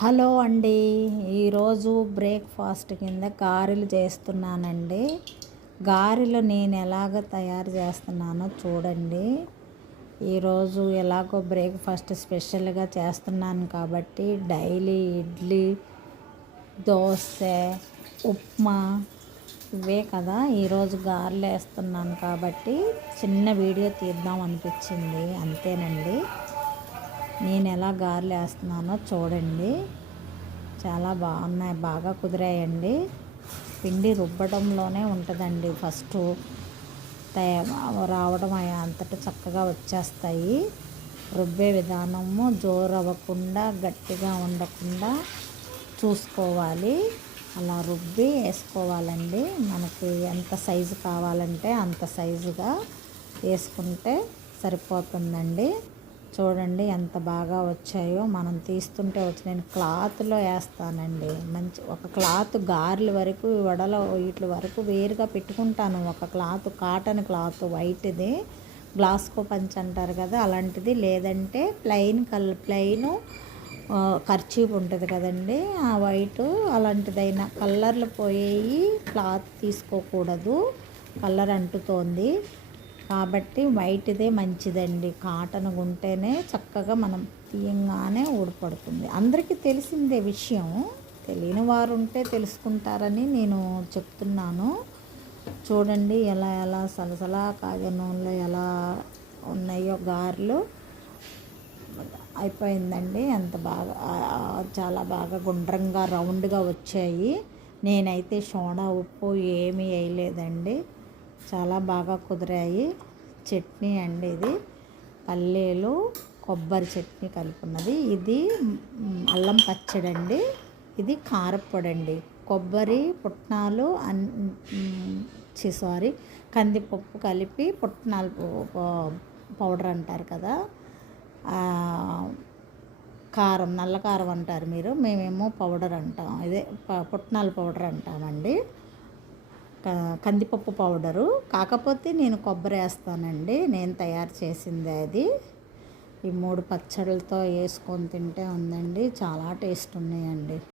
Hello అండి. ఈరోజు breakfast కింద గారెలు చేస్తున్నానండి. గారెలు నేను ఎలాగ తయారు చేస్తున్నానో చూడండి. ఈరోజు ఎలాగో బ్రేక్ఫాస్ట్ స్పెషల్గా చేస్తున్నాను కాబట్టి డైలీ ఇడ్లీ, దోశ, ఉప్మా ఇవే కదా. ఈరోజు గారెలు వేస్తున్నాను కాబట్టి చిన్న వీడియో తీద్దాం అనిపించింది, అంతేనండి. నేను ఎలా గారెలు వేస్తున్నానో చూడండి. చాలా బాగున్నాయి, బాగా కుదిరాయండి. పిండి రుబ్బడంలోనే ఉంటుందండి. ఫస్ట్ రావడం అంతటా చక్కగా వచ్చేస్తాయి. రుబ్బే విధానము జోరు అవ్వకుండా, గట్టిగా ఉండకుండా చూసుకోవాలి. అలా రుబ్బి వేసుకోవాలండి. మనకి ఎంత సైజు కావాలంటే అంత సైజుగా వేసుకుంటే సరిపోతుందండి. చూడండి ఎంత బాగా వచ్చాయో. మనం తీస్తుంటే వచ్చి నేను క్లాత్లో వేస్తానండి. ఒక క్లాత్ గారెల వరకు, వడల వీటి వరకు వేరుగా పెట్టుకుంటాను. ఒక క్లాత్, కాటన్ క్లాత్ వైట్ది, గ్లాస్కో పంచ్ అంటారు కదా, అలాంటిది. లేదంటే ప్లెయిన్ కర్చీఫ్ ఉంటుంది కదండి, ఆ వైట్, అలాంటిదైనా. కలర్లు పోయేవి క్లాత్ తీసుకోకూడదు, కలర్ అంటుతోంది కాబట్టి వైట్దే మంచిదండి. కాటన్ ఉంటేనే చక్కగా మనం తీయంగానే ఊడిపడుతుంది. అందరికీ తెలిసిందే విషయం, తెలియని వారు ఉంటే తెలుసుకుంటారని నేను చెప్తున్నాను. చూడండి ఎలా ఎలా సలసలా కాగే నూనెలో ఎలా ఉన్నాయో గారెలు. అయిపోయిందండి. ఎంత బాగా, చాలా బాగా గుండ్రంగా రౌండ్గా వచ్చాయి. నేనైతే సోడా ఉప్పు ఏమీ వేయలేదండి. చాలా బాగా కుదిరాయి. చట్నీ అండి ఇది, పల్లీలు కొబ్బరి చట్నీ కలుపున్నది. ఇది అల్లం పచ్చడి అండి. ఇది కారప్పొడి అండి. కొబ్బరి, పుట్నాలు, కందిపప్పు కలిపి పుట్నాలు పౌడర్ అంటారు కదా, కారం, నల్ల కారం అంటారు మీరు, మేమేమో పౌడర్ అంటాం. ఇదే పుట్నాల పౌడర్ అంటామండి. కందిపప్పు పౌడరు, కాకపోతే నేను కొబ్బరి వేస్తానండి. నేను తయారు చేసింది అది. ఈ 3 పచ్చళ్ళతో వేసుకొని తింటే ఉందండి, చాలా టేస్ట్ ఉన్నాయండి.